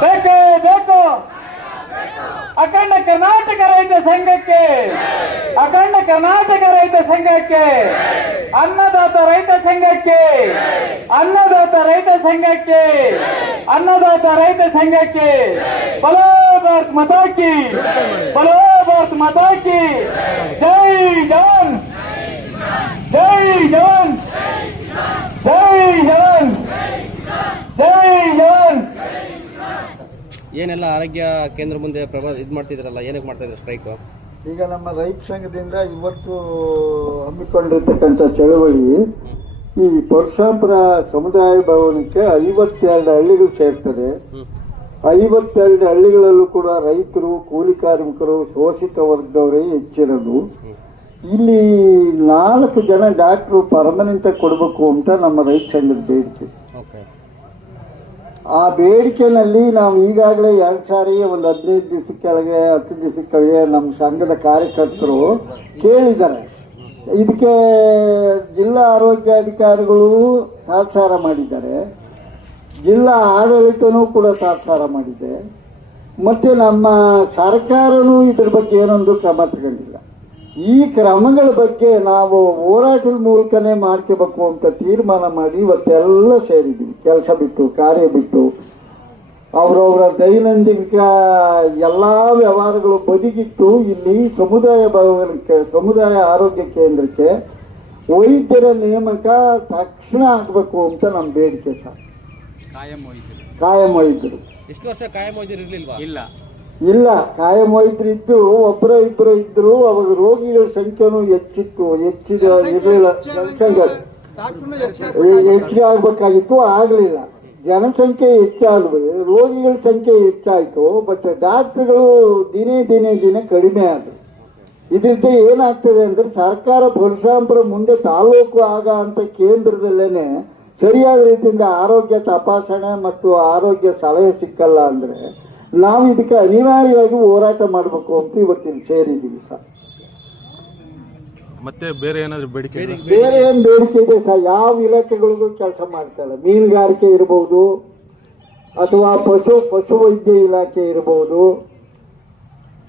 ಬೇಕೇ ಬೇಕು ಅಖಂಡ ಕರ್ನಾಟಕ ರೈತ ಸಂಘಕ್ಕೆ ಅಖಂಡ ಕರ್ನಾಟಕ ರೈತ ಸಂಘಕ್ಕೆ ಅನ್ನದಾತ ರೈತ ಸಂಘಕ್ಕೆ ಅನ್ನದಾತ ರೈತ ಸಂಘಕ್ಕೆ ಅನ್ನದಾತ ರೈತ ಸಂಘಕ್ಕೆ ಬಲೋ ಭಾರತ್ ಮತಾಕಿ ಬಲೋ ಭಾರತ್ ಮತಾಕಿ ಜೈ ಜವಾನ್ ಜೈ ಜವಾನ್ ಜೈ ಜವಾನ್ ಜೈ ಜವಾನ್ ಏನೆಲ್ಲ ಆರೋಗ್ಯ ಕೇಂದ್ರ ಮುಂದೆ ಪ್ರಭಾ ಇದು ಮಾಡ್ತಿದ್ರಲ್ಲ ಏನಕ್ಕೆ ಮಾಡ್ತಾ ಇದ್ರು ಸ್ಟ್ರೈಕ್ ಈಗ ನಮ್ಮ ರೈತ ಸಂಘದಿಂದ ಇವತ್ತು ಹಮ್ಮಿಕೊಂಡಿರ್ತಕ್ಕಂಥ ಚಳವಳಿ ಈ ಪರಶಾಪುರ ಸಮುದಾಯ ಭವನಕ್ಕೆ ಐವತ್ತೆರಡು ಹಳ್ಳಿಗಳು ಸೇರ್ತದೆ. ಐವತ್ತೆರಡು ಹಳ್ಳಿಗಳಲ್ಲೂ ಕೂಡ ರೈತರು ಕೂಲಿ ಕಾರ್ಮಿಕರು ಶೋಷಿತ ವರ್ಗದವರೇ ಹೆಚ್ಚಿರೋದು. ಇಲ್ಲಿ ನಾಲ್ಕು ಜನ ಡಾಕ್ಟ್ರು ಪರ್ಮನೆಂಟ್ ಕೊಡಬೇಕು ಅಂತ ನಮ್ಮ ರೈತ ಸಂಘದ ಬೇಡಿಕೆ. ಆ ಬೇಡಿಕೆನಲ್ಲಿ ನಾವು ಈಗಾಗಲೇ ಎರಡು ಸಾರಿ ಒಂದು ಹದಿನೈದು ದಿವಸ ಕೆಳಗೆ, ಹತ್ತು ದಿವಸ ಕೆಳಗೆ ನಮ್ಮ ಸಂಘದ ಕಾರ್ಯಕರ್ತರು ಕೇಳಿದ್ದಾರೆ. ಇದಕ್ಕೆ ಜಿಲ್ಲಾ ಆರೋಗ್ಯಾಧಿಕಾರಿಗಳು ಸಾಕ್ಷಾರ ಮಾಡಿದ್ದಾರೆ. ಜಿಲ್ಲಾ ಆಡಳಿತನೂ ಕೂಡ ಸಾಕ್ಷಾರ ಮಾಡಿದೆ. ಮತ್ತೆ ನಮ್ಮ ಸರ್ಕಾರನೂ ಇದ್ರ ಬಗ್ಗೆ ಏನೊಂದು ಕ್ರಮ ತಗೊಂಡಿಲ್ಲ. ಈ ಕ್ರಮಗಳ ಬಗ್ಗೆ ನಾವು ಹೋರಾಟದ ಮೂಲಕನೇ ಮಾಡ್ಕೋಬೇಕು ಅಂತ ತೀರ್ಮಾನ ಮಾಡಿ ಇವತ್ತೆಲ್ಲ ಸೇರಿದ್ವಿ. ಕೆಲಸ ಬಿಟ್ಟು ಕಾರ್ಯ ಬಿಟ್ಟು. ಅವರವರ ದೈನಂದಿನ ಎಲ್ಲ ವ್ಯವಹಾರಗಳು ಬದಿಗಿಟ್ಟು ಇಲ್ಲಿ ಸಮುದಾಯ ಭವನಕ್ಕೆ ಸಮುದಾಯ ಆರೋಗ್ಯ ಕೇಂದ್ರಕ್ಕೆ ವೈದ್ಯರ ನೇಮಕ ತಕ್ಷಣ ಆಗಬೇಕು ಅಂತ ನಮ್ಮ ಬೇಡಿಕೆ ಸರ್. ಕಾಯಂ ವೈದ್ಯರು. ಎಷ್ಟು ವರ್ಷ ಕಾಯಂ ವೈದ್ಯರು ಇರ್ಲಿಲ್ವಾ? ಇಲ್ಲ. ಇಲ್ಲ ಕಾಯಂ ವೈದ್ಯರು ಇದ್ದು ಒಬ್ಬರ ಇಬ್ಬರು ಇದ್ರು ಅವಾಗ ರೋಗಿಗಳ ಸಂಖ್ಯೆನೂ ಹೆಚ್ಚಿತ್ತು ಹೆಚ್ಚಿದ ಹೆಚ್ಚಿಗೆ ಆಗ್ಬೇಕಾಗಿತ್ತು. ಆಗ್ಲಿಲ್ಲ. ಜನಸಂಖ್ಯೆ ಹೆಚ್ಚಾಗ್ಬೋದು ರೋಗಿಗಳ ಸಂಖ್ಯೆ ಹೆಚ್ಚಾಯ್ತು ಬಟ್ ಡಾಕ್ಟರ್ಗಳು ದಿನೇ ದಿನೇ ದಿನೇ ಕಡಿಮೆ ಆದ್ರು. ಇದರಿಂದ ಏನಾಗ್ತದೆ ಅಂದ್ರೆ ಸರ್ಕಾರ ಪರಶುರಾಮಪುರ ಮುಂದೆ ತಾಲೂಕು ಆಗ ಅಂತ ಕೇಂದ್ರದಲ್ಲೇನೆ ಸರಿಯಾದ ರೀತಿಯಿಂದ ಆರೋಗ್ಯ ತಪಾಸಣೆ ಮತ್ತು ಆರೋಗ್ಯ ಸಲಹೆ ಸಿಕ್ಕಲ್ಲ ಅಂದ್ರೆ ನಾವು ಇದಕ್ಕೆ ಅನಿವಾರ್ಯವಾಗಿ ಹೋರಾಟ ಮಾಡಬೇಕು ಅಂತ ಇವತ್ತಿನ ಸೇರಿದ್ದೀವಿ ಸರ್ ಮತ್ತೆ ಬೇರೆ ಏನಾದ್ರು ಬೇಡಿಕೆ ಬೇರೆ ಏನ್ ಬೇಡಿಕೆ ಇದೆ ಸರ್? ಯಾವ ಇಲಾಖೆಗಳಿಗೂ ಕೆಲಸ ಮಾಡ್ತಾರೆ ಮೀನುಗಾರಿಕೆ ಇರಬಹುದು ಅಥವಾ ಪಶು ಪಶುವೈದ್ಯ ಇಲಾಖೆ ಇರಬಹುದು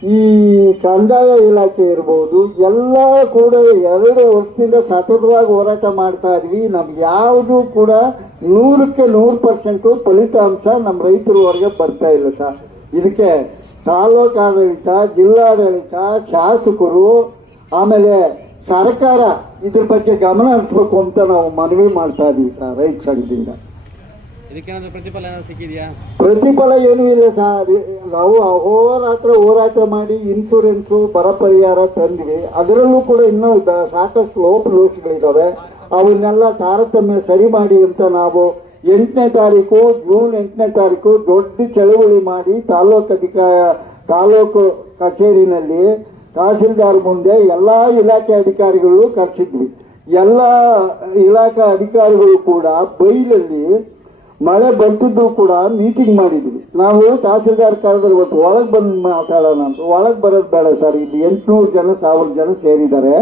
ಈ ಕಂದಾಯ ಇಲಾಖೆ ಇರಬಹುದು ಎಲ್ಲ ಕೂಡ ಎರಡು ವರ್ಷದಿಂದ ಸತತವಾಗಿ ಹೋರಾಟ ಮಾಡ್ತಾ ಇದ್ವಿ. ನಮ್ಗೆ ಯಾವುದು ಕೂಡ ನೂರಕ್ಕೆ ನೂರು ಪರ್ಸೆಂಟ್ ಫಲಿತಾಂಶ ನಮ್ಮ ರೈತರವರೆಗೆ ಬರ್ತಾ ಇಲ್ಲ ಸರ್. ಇದಕ್ಕೆ ತಾಲೂಕಾಡಳಿತ ಜಿಲ್ಲಾಡಳಿತ ಶಾಸಕರು ಆಮೇಲೆ ಸರ್ಕಾರ ಇದ್ರ ಬಗ್ಗೆ ಗಮನ ಹರಿಸ್ಬೇಕು ಅಂತ ನಾವು ಮನವಿ ಮಾಡ್ತಾ ಇದೀವಿ ಸರ್ ರೈತ ಸಂಘದಿಂದ. ಪ್ರತಿಫಲ ಸಿಕ್ಕಿದ್ಯಾ? ಪ್ರತಿಫಲ ಏನೂ ಇಲ್ಲ ಸರ್ ನಾವು ಅಹೋರಾತ್ರ ಹೋರಾಟ ಮಾಡಿ ಇನ್ಸೂರೆನ್ಸು ಬರ ಪರಿಹಾರ ತಂದ್ವಿ. ಅದರಲ್ಲೂ ಕೂಡ ಇನ್ನೂ ಸಾಕಷ್ಟು ಲೋಪ ಲೋಷಗಳಿದ್ದಾವೆ ಅವನ್ನೆಲ್ಲ ತಾರತಮ್ಯ ಸರಿ ಮಾಡಿ ಅಂತ ನಾವು ಎಂಟನೇ ತಾರೀಕು, ಜೂನ್ ಎಂಟನೇ ತಾರೀಕು ದೊಡ್ಡ ಚಳುವಳಿ ಮಾಡಿ ತಾಲೂಕು ಅಧಿಕಾರ, ತಾಲೂಕು ಕಚೇರಿನಲ್ಲಿ ತಹಸೀಲ್ದಾರ್ ಮುಂದೆ ಎಲ್ಲ ಇಲಾಖೆ ಅಧಿಕಾರಿಗಳು ಕರೆಸಿದ್ವಿ. ಎಲ್ಲ ಇಲಾಖಾ ಅಧಿಕಾರಿಗಳು ಕೂಡ ಬೈಲಲ್ಲಿ ಮಳೆ ಬರ್ತಿದ್ದು ಕೂಡ ಮೀಟಿಂಗ್ ಮಾಡಿದ್ವಿ. ನಾವು ತಹಸೀಲ್ದಾರ್ ಕರೆದ್ರೆ ಇವತ್ತು ಒಳಗೆ ಬಂದು ಮಾತಾಡೋಣ ಅಂತ. ಒಳಗೆ ಬರೋದು ಬೇಡ ಸರ್, ಇಲ್ಲಿ ಎಂಟುನೂರು ಜನ, ಸಾವಿರ ಜನ ಸೇರಿದ್ದಾರೆ.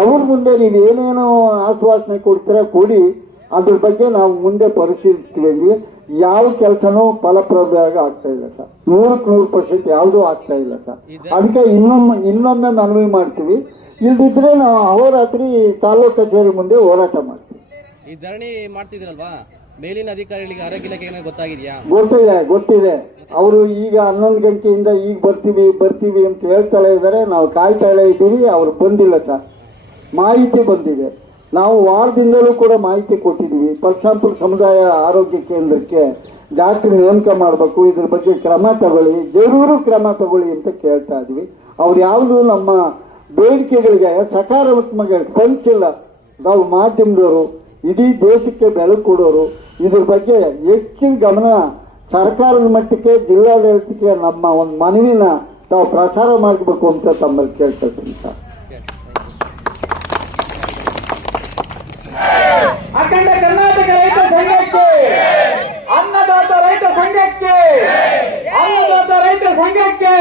ಅವ್ರ ಮುಂದೆ ನೀವು ಏನೇನೋ ಆಶ್ವಾಸನೆ ಕೊಡ್ತೀರಾ, ಕೊಡಿ. ಅದ್ರ ಬಗ್ಗೆ ನಾವು ಮುಂದೆ ಪರಿಶೀಲಿಸ್ತೀವಿ ಯಾವ ಕೆಲಸನೂ ಫಲಪ್ರದವಾಗಿ ಆಗ್ತಾ ಇಲ್ಲ ಸರ್. ನೂರಕ್ಕೆ ನೂರು ಪರ್ಸೆಂಟ್ ಯಾವುದೂ ಆಗ್ತಾ ಇಲ್ಲ ಸರ್. ಅದಕ್ಕೆ ಇನ್ನೊಮ್ಮೆ ಇನ್ನೊಮ್ಮೆ ಮನವಿ ಮಾಡ್ತೀವಿ. ಇಲ್ದಿದ್ರೆ ನಾವು ಅಹೋರಾತ್ರಿ ತಾಲೂಕು ಕಚೇರಿ ಮುಂದೆ ಹೋರಾಟ ಮಾಡ್ತೀವಿ. ಈ ಧರಣಿ ಮಾಡ್ತಿದ್ರಲ್ವಾ? ಮೇಲಿನ ಅಧಿಕಾರಿಗಳಿಗೆ ಆರೋಗ್ಯ ಇಲಾಖೆ ಗೊತ್ತಾಗಿದ್ಯಾ? ಗೊತ್ತಿದೆ ಗೊತ್ತಿದೆ. ಅವರು ಈಗ ಹನ್ನೊಂದು ಗಂಟೆಯಿಂದ ಈಗ ಬರ್ತೀವಿ ಬರ್ತೀವಿ ಅಂತ ಹೇಳ್ತಾಳೆ ಇದ್ದಾರೆ. ನಾವು ಕಾಯ್ತಾಳೆ ಇದ್ದೀವಿ ಅವ್ರು ಬಂದಿಲ್ಲ ಸರ್. ಮಾಹಿತಿ ಬಂದಿದೆ. ನಾವು ವಾರದಿಂದಲೂ ಕೂಡ ಮಾಹಿತಿ ಕೊಟ್ಟಿದ್ವಿ ಪರಶಾಂಪುರ ಸಮುದಾಯ ಆರೋಗ್ಯ ಕೇಂದ್ರಕ್ಕೆ ಡಾಕ್ಟರ್ ನೇಮಕ ಮಾಡಬೇಕು. ಇದ್ರ ಬಗ್ಗೆ ಕ್ರಮ ತಗೊಳ್ಳಿ. ಜರೂರು ಕ್ರಮ ತಗೊಳ್ಳಿ ಅಂತ ಕೇಳ್ತಾ ಇದ್ವಿ. ಅವ್ರು ಯಾವುದು ನಮ್ಮ ಬೇಡಿಕೆಗಳಿಗೆ ಸಕಾರಾತ್ಮಕ ಸ್ಪಂದಿಸಿಲ್ಲ. ನಾವು ಮಾಧ್ಯಮದವರು, ಇಡೀ ದೇಶಕ್ಕೆ ಬೆಳಕು ಕೊಡೋರು. ಇದ್ರ ಬಗ್ಗೆ ಹೆಚ್ಚಿನ ಗಮನ ಸರ್ಕಾರದ ಮಟ್ಟಕ್ಕೆ, ಜಿಲ್ಲಾಡಳಿತಕ್ಕೆ ನಮ್ಮ ಒಂದು ಮನವಿನ ತಾವು ಪ್ರಸಾರ ಮಾಡಬೇಕು ಅಂತ ತಮ್ಮಲ್ಲಿ ಕೇಳ್ಕೊಳ್ತೀನಿ ಸರ್ ಅಖಂಡ ಕರ್ನಾಟಕ ರೈತ ಸಂಘಕ್ಕೆ ಅನ್ನದಾತ ರೈತ ಸಂಘಕ್ಕೆ, ಅನ್ನದಾತ ರೈತ ಸಂಘಕ್ಕೆ,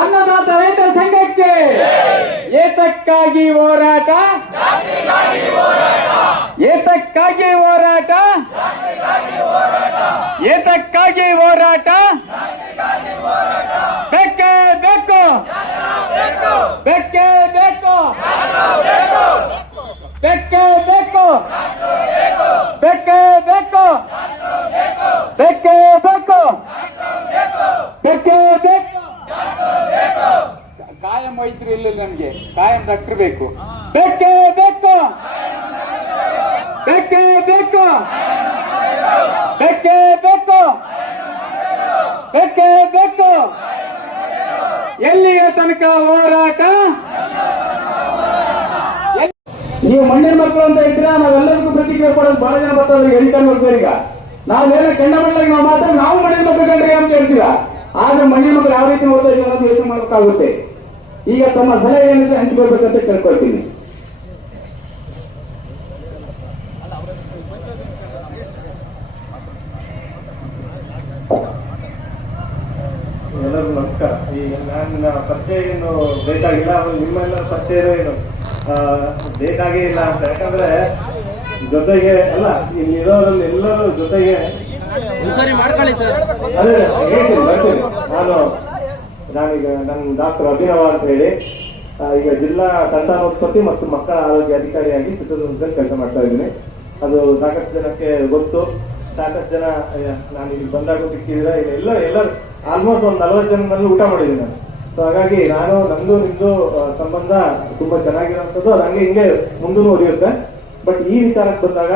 ಅನ್ನದಾತ ರೈತ ಸಂಘಕ್ಕೆ, ಏತಕ್ಕಾಗಿ ಹೋರಾಟ? ಏತಕ್ಕಾಗಿ ಹೋರಾಟ? ಏತಕ್ಕಾಗಿ ಹೋರಾಟ? ಬೇಕೇ ಬೇಕು ಬೇಕೇ ಬೇಕು ಬೇಕೇ ಬೇಕು ಬೇಕೇ ಬೇಕು ಬೇಕೇ ಬೇಕು ಬೇಕೇ ಬೇಕು ಕಾಯಂ ಇಲ್ಲ ನಮ್ಗೆ ಕಾಯಂ ಡಾಕ್ಟರ್ ಬೇಕು ಬೇಕೇ. ಬೇಕು ಬೇಕೇ. ಬೇಕು ಬೇಕೇ. ಬೇಕು ಬೇಕೇ. ಬೇಕು ಎಲ್ಲಿಯ ತನಕ ಹೋರಾಟ? ನೀವು ಮಣ್ಣಿನ ಮಕ್ಕಳು ಅಂತ ಇದ್ದೀರಾ ನಾವೆಲ್ಲರಿಗೂ ಪ್ರತಿಕ್ರಿಯೆ ಕೊಡೋದು ಬಹಳ ಜನ ಬರ್ತಾರೆ ಎಡಿಟರ್ ಈಗ. ನಾವೇನೋ ಕೆಂಡ ಮಣ್ಣಾಗಿ ನಾವು ಮಾತ್ರ ನಾವು ಮಣ್ಣಿನ ಮಕ್ಕಳು ಕಂಡ್ರಿ ಅಂತ ಹೇಳ್ತೀರಾ? ಆದ್ರೆ ಮಣ್ಣಿನ ಮಕ್ಕಳು ಯಾವ ರೀತಿ ನೋಡ್ತಾ ಯೋಚನೆ ಮಾಡಬೇಕಾಗುತ್ತೆ. ಈಗ ತಮ್ಮ ಸಲಹೆ ಏನಿದೆ ಹಂಚಿಕೊಳ್ಬೇಕಂತ ಕೇಳ್ಕೊಳ್ತೀನಿ. ಎಲ್ಲರಿಗೂ ನಮಸ್ಕಾರ. ಈ ನನ್ನ ಪರಿಚಯ ಏನು ಬೇಕಾಗಿಲ್ಲ ನಿಮ್ಮೆಲ್ಲ ಪರಿಚಯ ಏನು ಆ, ಬೇಕಾಗೇ ಇಲ್ಲ ಅಂತ. ಯಾಕಂದ್ರೆ ಜೊತೆಗೆ ಅಲ್ಲ ಇಲ್ಲಿರೋರಲ್ಲಿ ಎಲ್ಲರೂ ಜೊತೆಗೆ ಸರಿ ಮಾಡ್ಕೊಳ್ಳಿ ಸರ್. ಅದೇ ಹೇಳ್ತೀನಿ ಬರ್ತೀನಿ ನಾನು ನಾನೀಗ ನನ್ನ ಡಾಕ್ಟರ್ ಅಭಿನವ ಅಂತ ಹೇಳಿ ಈಗ ಜಿಲ್ಲಾ ಸಂತಾನೋತ್ಪತ್ತಿ ಮತ್ತು ಮಕ್ಕಳ ಆರೋಗ್ಯ ಅಧಿಕಾರಿಯಾಗಿ ಚಿತ್ರದುರ್ಗದಲ್ಲಿ ಕೆಲಸ ಮಾಡ್ತಾ ಇದ್ದೀನಿ. ಅದು ಸಾಕಷ್ಟು ಜನಕ್ಕೆ ಗೊತ್ತು. ಸಾಕಷ್ಟು ಜನ ನಾನು ಇಲ್ಲಿ ಬಂದಾಗ ಸಿಕ್ಕಿದ್ರೆ ಎಲ್ಲ ಎಲ್ಲ ಆಲ್ಮೋಸ್ಟ್ ಒಂದು ನಲವತ್ತು ಜನದಲ್ಲಿ ಊಟ ಮಾಡಿದ್ದೀನಿ ನಾನು. ಸೊ ಹಾಗಾಗಿ ನಾನು, ನಂದು, ನಿಮ್ದು ಸಂಬಂಧ ತುಂಬಾ ಚೆನ್ನಾಗಿರೋಂಥದ್ದು ಅದು ಹಂಗೆ ಹಿಂಗೆ ಮುಂದೂ ಉಳಿಯುತ್ತೆ. ಬಟ್ ಈ ವಿಚಾರಕ್ಕೆ ಬಂದಾಗ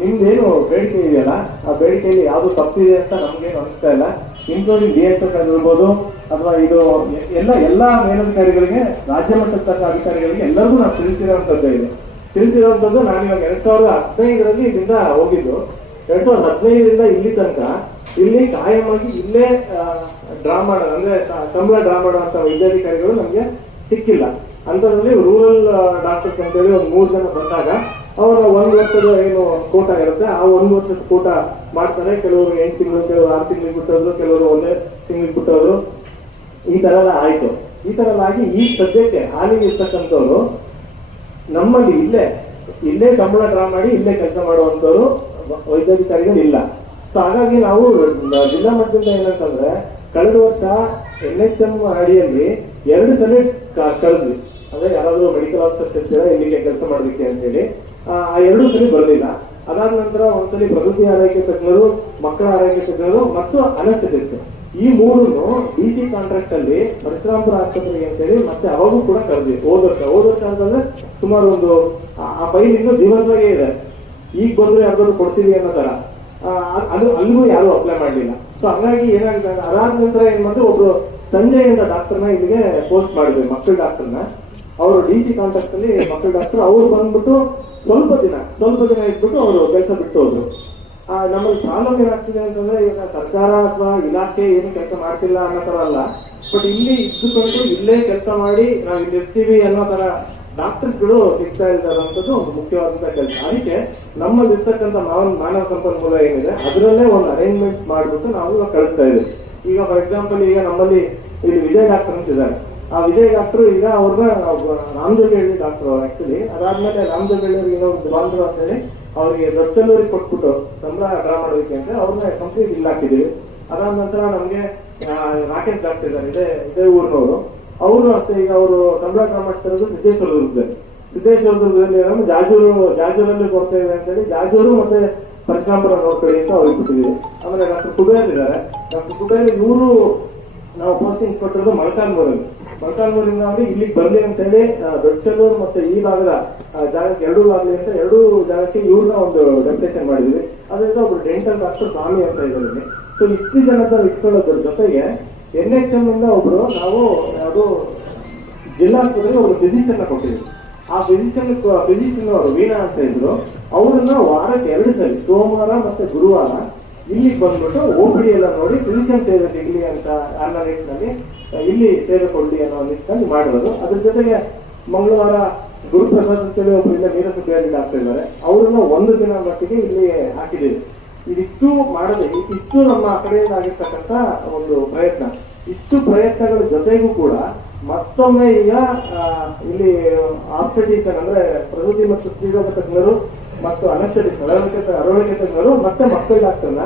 ನಿಮ್ದೇನು ಬೇಡಿಕೆ ಇದೆಯಲ್ಲ? ಆ ಬೇಡಿಕೆಯಲ್ಲಿ ಯಾವುದು ತಪ್ಪಿದೆ ಅಂತ ನಮ್ಗೇನು ಅನಿಸ್ತಾ ಇಲ್ಲ. ಇನ್ಕ್ಲೂಡಿಂಗ್ ಡಿ ಎಚ್ ಆಗಿರ್ಬೋದು ಅಥವಾ ಇದು ಎಲ್ಲ ಎಲ್ಲ ಮೇಲಧಿಕಾರಿಗಳಿಗೆ, ರಾಜ್ಯ ಮಟ್ಟದ ಅಧಿಕಾರಿಗಳಿಗೆ ಎಲ್ಲರಿಗೂ ನಾವು ತಿಳಿಸಿರುವಂತದ್ದು ಇದೆ. ತಿಳಿಸಿರುವಂತದ್ದು ನಾನು ಇವಾಗ ಎರಡ್ ಸಾವಿರದ ಹದಿನೈದರಲ್ಲಿ ಇಲ್ಲಿಂದ ಹೋಗಿದ್ದು. ಎರಡ್ ಸಾವಿರದ ಹದಿನೈದರಿಂದ ಇಲ್ಲಿ ತನಕ ಇಲ್ಲಿ ಕಾಯಮಾಗಿ ಇಲ್ಲೇ ಡ್ರಾ ಮಾಡ, ಅಂದ್ರೆ ಸಂಬಳ ಡ್ರಾ ಮಾಡುವಂತ ವೈದ್ಯಾಧಿಕಾರಿಗಳು ನಮ್ಗೆ ಸಿಕ್ಕಿಲ್ಲ. ಅಂತದ್ರಲ್ಲಿ ರೂರಲ್ ಡಾಕ್ಟರ್ಸ್ ಅಂತೇಳಿ ಒಂದು ಮೂರು ಜನ ಬಂದಾಗ ಅವರ ಒಂದು ವರ್ಷದ ಏನು ಕೋಟ ಇರುತ್ತೆ, ಆ ಒಂದು ವರ್ಷದ ಕೋಟ ಮಾಡ್ತಾರೆ. ಕೆಲವರು ಎಂಟು ತಿಂಗಳು, ಕೆಲವರು ಆರು ತಿಂಗಳಿಗೆ ಬಿಟ್ಟೋದ್ರು ಕೆಲವರು ಒಂದೇ ತಿಂಗಳಿಗೆ ಬಿಟ್ಟೋದ್ರು ಈ ತರ ಎಲ್ಲ ಆಯ್ತು. ಈ ತರ ಆಗಿ ಈ ಸದ್ಯಕ್ಕೆ ಹಾಲಿಗೆ ಇರ್ತಕ್ಕಂಥವ್ರು ನಮ್ಮಲ್ಲಿ ಇಲ್ಲೇ ಇಲ್ಲೇ ಸಂಬಳ ಡ್ರಾ ಮಾಡಿ ಇಲ್ಲೇ ಕೆಲಸ ಮಾಡುವಂತವ್ರು ವೈದ್ಯಾಧಿಕಾರಿಗಳು ಇಲ್ಲ. ಸೊ ಹಾಗಾಗಿ ನಾವು ಜಿಲ್ಲಾ ಮಟ್ಟದಿಂದ ಏನಂತಂದ್ರೆ, ಕಳೆದ ವರ್ಷ ಎನ್ ಎಚ್ ಎಂ ಅಡಿಯಲ್ಲಿ ಎರಡು ಸಲ ಕಳೆದ್ವಿ. ಅಂದ್ರೆ ಯಾರಾದ್ರೂ ಮೆಡಿಕಲ್ ಆಫೀಸರ್ ಇರ್ತೀರಾ, ಇಲ್ಲಿಗೆ ಕೆಲಸ ಮಾಡಲಿಕ್ಕೆ ಅಂತೇಳಿ. ಎರಡು ಸರಿ ಬರಲಿಲ್ಲ. ಅದಾದ ನಂತರ ಒಂದ್ಸಲಿ ಪ್ರಕೃತಿ ಆರೈಕೆ ತಜ್ಞರು, ಮಕ್ಕಳ ಆರೈಕೆ ತಜ್ಞರು ಮತ್ತು ಅನಸ್ಥೆಟಿಸ್ಟ್ ಈ ಮೂರನ್ನು ಡಿ ಸಿ ಕಾಂಟ್ರಾಕ್ಟ್ ಅಲ್ಲಿ ಪರಶುರಾಮಪುರ ಆಸ್ಪತ್ರೆಗೆ ಅಂತೇಳಿ ಮತ್ತೆ ಅವಾಗೂ ಕೂಡ ಕರೆದ್ವಿ. ಹೋದ ವರ್ಷ ಹೋದ ವರ್ಷ ಅಂತಂದ್ರೆ ಸುಮಾರು ಒಂದು, ಆ- ಫೈಲ್ ಇನ್ನು ಜೀವಂತವಾಗೇ ಇದೆ. ಈಗ ಬಂದ್ರೆ ಯಾವ್ದಾದ್ರು ಕೊಡ್ತೀವಿ ಅನ್ನೋ ತರ ಅದು ಅಲ್ಲಿಗೂ ಯಾರು ಅಪ್ಲೈ ಮಾಡ್ಲಿಲ್ಲ. ಸೊ ಹಂಗಾಗಿ ಏನಾಗುತ್ತೆ ಅದಾದ ನಂತರ ಏನ್ ಮಾಡಿದ್ರು ಒಬ್ರು ಸಂಜಯ್ ಅಂತ ಡಾಕ್ಟರ್ನ ಇಲ್ಲಿಗೆ ಪೋಸ್ಟ್ ಮಾಡಿದ್ವಿ, ಮಕ್ಕಳ ಡಾಕ್ಟರ್ನ ಅವರು ಡಿ ಸಿ ಕಾಂಟ್ಯಾಕ್ಟ್ ಅಲ್ಲಿ ಮಕ್ಕಳ ಡಾಕ್ಟರ್, ಅವ್ರು ಬಂದ್ಬಿಟ್ಟು ಸ್ವಲ್ಪ ದಿನ ಸ್ವಲ್ಪ ದಿನ ಇಟ್ಬಿಟ್ಟು ಅವರು ಕೆಲಸ ಬಿಟ್ಟು ಹೋದ್ರು ನಮ್ಮಲ್ಲಿ ಪ್ರಾಬ್ಲಮ್ ಏನಾಗ್ತಿದೆ ಅಂತಂದ್ರೆ ಈಗ ಸರ್ಕಾರ ಅಥವಾ ಇಲಾಖೆ ಏನು ಕೆಲಸ ಮಾಡ್ತಿಲ್ಲ ಅನ್ನೋ ತರ ಅಲ್ಲ. ಬಟ್ ಇಲ್ಲಿ ಇದ್ದುಕೊಂಡು ಇಲ್ಲೇ ಕೆಲಸ ಮಾಡಿ ನಾವು ಇಲ್ಲಿ ಇರ್ತೀವಿ ಅನ್ನೋ ತರ ಡಾಕ್ಟರ್ಗಳು ಸಿಗ್ತಾ ಇದ್ದಾರಂಥದ್ದು ಒಂದು ಮುಖ್ಯವಾದಂತ ಕೆಲಸ. ಅದಕ್ಕೆ ನಮ್ಮಲ್ಲಿ ಇರ್ತಕ್ಕಂಥ ಮಾನವ ಮಾನವ ಸಂಪನ್ಮೂಲ ಏನಿದೆ, ಅದರಲ್ಲೇ ಒಂದು ಅರೇಂಜ್ಮೆಂಟ್ ಮಾಡ್ಬಿಟ್ಟು ನಾವು ಇವಾಗ ಕಳಿಸ್ತಾ ಇದ್ದೀವಿ. ಈಗ ಫಾರ್ ಎಕ್ಸಾಂಪಲ್ ಈಗ ನಮ್ಮಲ್ಲಿ ಇಲ್ಲಿ ವಿಜಯ್ ಡಾಕ್ಟರ್ ಅಂತ ಇದ್ದಾರೆ ಆ ವಿಜಯ್ ಡಾಕ್ಟರ್ ಈಗ ಅವ್ರನ್ನ ರಾಮಜೋಗಳ್ಳಿ ಡಾಕ್ಟರ್ ಆಕ್ಚುಲಿ ಅದಾದ್ಮೇಲೆ ರಾಮಜೋಗಳ್ಳಿ ಇನ್ನೊಂದು ಬಾಂಧವ ಅಂತ ಹೇಳಿ ಅವ್ರಿಗೆ ದೊಡ್ಡಲ್ಲೂರಿಗೆ ಕೊಟ್ಬಿಟ್ಟು ಸಂಬಳ ಡ್ರಾ ಮಾಡೋದಕ್ಕೆ ಅಂತ ಅವ್ರನ್ನ ಕಂಪ್ಲೀಟ್ ಇಲ್ಲ ಹಾಕಿದೀವಿ ಅದಾದ ನಂತರ ನಮ್ಗೆ ರಾಕೇಶ್ ಡಾಕ್ಟರ್ ಇದ್ದಾರೆ, ಇದೇ ಇದೇ ಊರಿನವರು. ಅವರು ಅಷ್ಟೇ ಈಗ ಅವರು ಸಂಬಳ ಡ್ರಾ ಮಾಡ್ತಿರೋದು ಸಿದ್ದೇಶ್ವರ ದುರ್ಗದಲ್ಲಿ ಸಿದ್ದೇಶ್ವರ ದುರ್ಗದಲ್ಲಿ ಏನಂದ್ರೆ ಜಾಜೂರು, ಜಾಜೂರಲ್ಲಿ ಇದೆ ಅಂತೇಳಿ ಜಾಜೂರು ಮತ್ತೆ ಪರಶುರಾಮಪುರ ನೋಡ್ಕೊಳ್ಳಿ ಅಂತ ಅವ್ರಿಗೆ ಬಿಟ್ಟಿದ್ದೀವಿ. ಆಮೇಲೆ ಡಾಕ್ಟರ್ ಕುಬೇರ್ ಇದ್ದಾರೆ. ಡಾಕ್ಟರ್ ಕುಬೇರ್ ಇವರು ನಾವು ಪೋಸ್ಟಿಂಗ್ ಕೊಟ್ಟಿರೋದು ಮೊಳಕಾಲ್ಮೂರಲ್ಲಿ ಮೊಳಕಾಲ್ಮೂರಿಂದ ಆಗಲಿ ಇಲ್ಲಿಗೆ ಬರ್ಲಿ ಅಂತ ಹೇಳಿ ದೊಡ್ಡಲ್ಲೂರು ಮತ್ತೆ ಈ ಭಾಗದ ಜಾಗಕ್ಕೆ ಎರಡೂ ಆಗಲಿ ಅಂತ ಎರಡೂ ಜಾಗಕ್ಕೆ ಇವ್ರನ್ನ ಒಂದು ಡೆಪ್ಯುಟೇಷನ್ ಮಾಡಿದ್ವಿ. ಅದರಿಂದ ಒಬ್ರು ಡೆಂಟಲ್ ಡಾಕ್ಟರ್ ಸ್ವಾಮಿ ಅಂತ ಇದ್ದಾರೆ ಸೊ ಇಷ್ಟು ಜನದ ಇಟ್ಕೊಳ್ಳೋದ್ರ ಜೊತೆಗೆ ಎನ್ ಎಚ್ ಎಂ ಇಂದ ಒಬ್ರು ನಾವು ಯಾವುದು ಜಿಲ್ಲಾಸ್ಪತ್ರೆಗೆ ಒಂದು ಫಿಸಿಷಿಯನ್ ಕೊಟ್ಟಿದ್ವಿ. ಆ ಫಿಸಿಷಿಯನ್ ಫಿಸಿಷಿಯನ್ ಅವರು ವೀಣಾ ಅಂತ ಇದ್ರು. ಅವ್ರನ್ನ ವಾರಕ್ಕೆ ಎರಡು ಸರಿ ಸೋಮವಾರ ಮತ್ತೆ ಗುರುವಾರ ಇಲ್ಲಿಗೆ ಬಂದ್ಬಿಟ್ಟು ಓಬಿಡಿ ಎಲ್ಲ ನೋಡಿ ಫಿಸಿಷಿಯನ್ ಸೇವೆ ಸಿಗಲಿ ಅಂತ ಆ, ಇಲ್ಲಿ ಸೇವೆ ಕೊಡಲಿ ಅನ್ನೋ ನಿಟ್ಟಿನಲ್ಲಿ ಮಾಡಿರೋದು. ಅದ್ರ ಜೊತೆಗೆ ಮಂಗಳವಾರ ಗುರುಪ್ರಸಾದ್ ಅಂತೇಳಿ ಒಬ್ಬರಿಂದ ಇಲ್ಲ ಬೇರೆ ಆಗ್ತಾ ಇದ್ದಾರೆ ಅವರನ್ನು ಒಂದು ದಿನ ಮಟ್ಟಿಗೆ ಇಲ್ಲಿ ಹಾಕಿದ್ದೀವಿ. ಇದಿಷ್ಟು ಮಾಡದೆ, ಇಷ್ಟು ನಮ್ಮ ಕಡೆಯಿಂದ ಆಗಿರ್ತಕ್ಕಂಥ ಒಂದು ಪ್ರಯತ್ನ. ಇಷ್ಟು ಪ್ರಯತ್ನಗಳ ಜೊತೆಗೂ ಕೂಡ ಮತ್ತೊಮ್ಮೆ ಈಗ ಇಲ್ಲಿ ಆರ್ಥೆಟಿಷನ್ ಅಂದ್ರೆ ಪ್ರಕೃತಿ ಮತ್ತು ಸ್ತ್ರೀರೋಗ ತಜ್ಞರು ಮತ್ತು ಅನಸ್ಥೆಟಿಕ್ ಅರವಳಿಕೆ ತಜ್ಞರು ಮತ್ತೆ ಮಕ್ಕಳ ಡಾಕ್ಟರ್ನ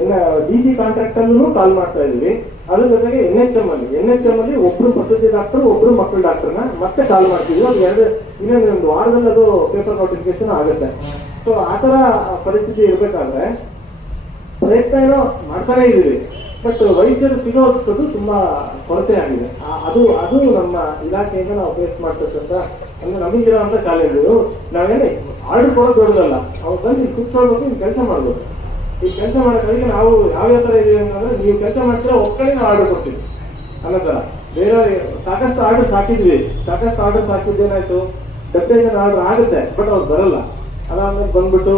ಎನ್ ಡಿ ಸಿ ಕಾಂಟ್ರಾಕ್ಟ್ ಅಲ್ಲೂ ಕಾಲ್ ಮಾಡ್ತಾ ಇದೀವಿ ಅದ್ರ ಜೊತೆಗೆ ಎನ್ ಎಚ್ ಎಂ ಅಲ್ಲಿ. ಎನ್ ಎಚ್ ಎಂ ಅಲ್ಲಿ ಒಬ್ರು ಪ್ರಸೂತಿ ಡಾಕ್ಟರ್ ಒಬ್ರು ಮಕ್ಕಳ ಡಾಕ್ಟರ್ನ ಮತ್ತೆ ಕಾಲ್ ಮಾಡ್ತಿದ್ವಿ ಅದು ಎರಡು, ಇನ್ನೊಂದು ಒಂದು ವಾರದಲ್ಲಿ ಅದು ಪೇಪರ್ ನೋಟಿಫಿಕೇಶನ್ ಆಗುತ್ತೆ. ಸೊ ಆ ತರ ಪರಿಸ್ಥಿತಿ ಇರ್ಬೇಕಾದ್ರೆ ಪ್ರಯತ್ನ ಏನೋ ಮಾಡ್ತಾನೆ ಇದೀವಿ ಬಟ್ ವೈದ್ಯರು ಸಿಗೋದು ತುಂಬಾ ಕೊರತೆ ಆಗಿದೆ. ಅದು ಅದು ನಮ್ಮ ಇಲಾಖೆಯಿಂದ ನಾವು ಫೇಸ್ ಮಾಡ್ತಕ್ಕಂಥ ಅಂದ್ರೆ ನಮಗಿರೋಂಥ ಚಾಲೆಂಜ್ ನಾವೇನೇ ಆರ್ಡರ್ ಕೊಡೋದು ದೊಡ್ಡದಲ್ಲ. ಅವ್ರು ಬಂದು ಕೂತ್ಕೊಳ್ಬೇಕು ಕೆಲಸ ಮಾಡ್ಬೇಕು ಈ ಕೆಲಸ ಮಾಡೋದ್ರಿಗೆ ನಾವು ಯಾವ್ಯಾವ ತರ ಇದೆ ಅಂತಂದ್ರೆ ನೀವು ಕೆಲಸ ಮಾಡ್ತೀರಾ ಒಕ್ಕಳಿ ನಾವು ಆರ್ಡರ್ ಕೊಡ್ತೀವಿ. ಅಲ್ಲ ತರ ಸಾಕಷ್ಟು ಆರ್ಡರ್ಸ್ ಹಾಕಿದ್ವಿ ಸಾಕಷ್ಟು ಆರ್ಡರ್ಸ್ ಹಾಕಿದ್ದೇನಾಯ್ತು ಜನ ಆರ್ಡರ್ ಆಗುತ್ತೆ ಬಟ್ ಅವ್ರು ಬರಲ್ಲ. ಅದಾದ್ಮೇಲೆ ಬಂದ್ಬಿಟ್ಟು